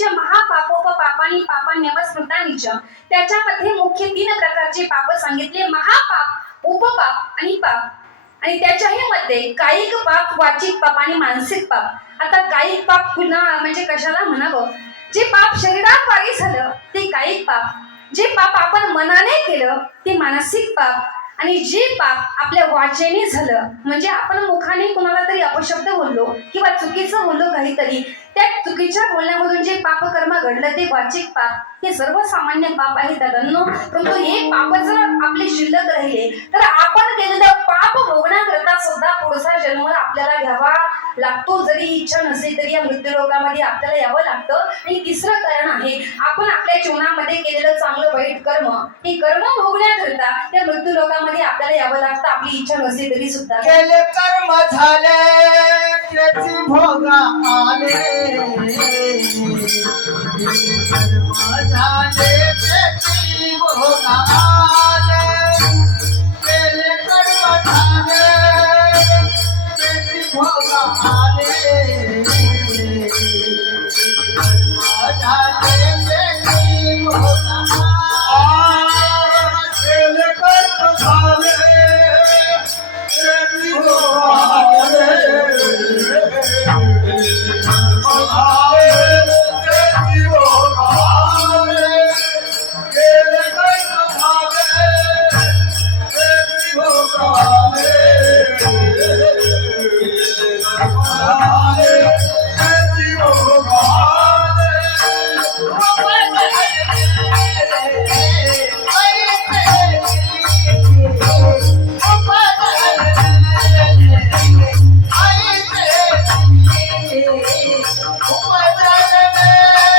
नीच महापापोप पापानी पापान्यव स्मृतानीच त्याच्यामध्ये मुख्य तीन प्रकारचे पाप सांगितले. महापाप उपपाप आणि पाप. आणि त्याच्याही मध्ये कायिक पाप वाचिक पाप आणि मानसिक पाप. आता कायिक पाप पुन्हा म्हणजे कशाला म्हणावं? जे पाप शरीराद्वारे झालं ते कायिक पाप. जे पाप आपण मनाने केलं ते मानसिक पाप. आणि जे पाप आपल्या वाचेने झालं म्हणजे आपण मुखाने कुणाला तरी अपशब्द बोललो किंवा चुकीचं बोललो काहीतरी त्या चुकीच्या बोलण्यामधून जे पाप कर्म घडलं ते वाचिक पाप हे सर्वसामान्य पाप आहे दादांनो. परंतु हे पाप जर आपले शिल्लक राहिले तर आपण केलेलं पाप भोगण्याकरता सुद्धा पुढचा जन्म आपल्याला घ्यावा. लागतो. जरी इच्छा नसेल तरी या मृत्यूलोकामध्ये आपल्याला यावं लागतं. आणि तिसरं कारण आहे आपण आपल्या जीवनामध्ये केलेलं चांगलं वाईट कर्म हे कर्म भोगण्याकरता त्या मृत्यूलोकामध्ये आपल्याला यावं लागतं. आपली इच्छा नसेल तरी सुद्धा. केले कर्म झाले भोगा आले. भोगा Thank you.